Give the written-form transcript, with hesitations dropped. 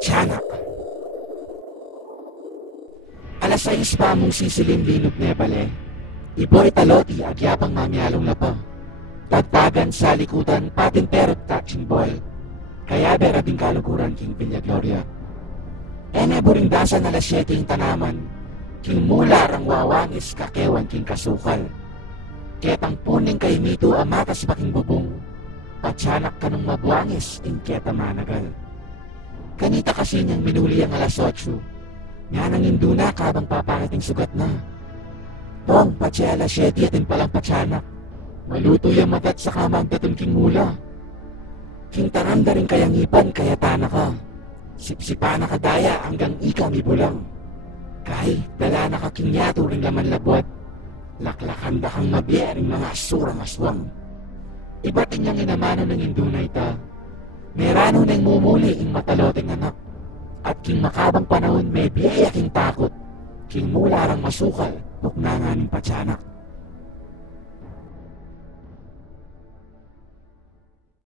Patyanak. Alas 6 pa mong sisilim linog nebale. Iboy taloti agyapang mamyalong lapa. Tagtagan sa likutan patin perot touching boy. Kaya berabing kalukuran king Villa Gloria. Ene buringdasan alas 7 yung tanaman. King mular ang wawangis kakewan king kasukal. Ketang puning kay mito amatas baking bubong. Patyanak ka nung mabuangis ing keta managal. Kanita kasi niyang minuli ang alas 8. Nga nang induna kabang papangiting sugat na. Tong, patya alas 7 atin palang patyanak. Maluto yung matat sa kamang datun king mula. King taranda rin kayang ipan kaya tana ka. Sipsipa na kadaya hanggang ika mibulang. Kahit dala na ka king yato rin laman labwat. Laklakan da kang mabiyering mga asurang aswang. Ibatin niyang inamano ng indunay ta. Merano nang mumuli ing mataloteng anak. At king makabang panahon may biyaya king takot. King mularang masukal, nuknanganing patyanak.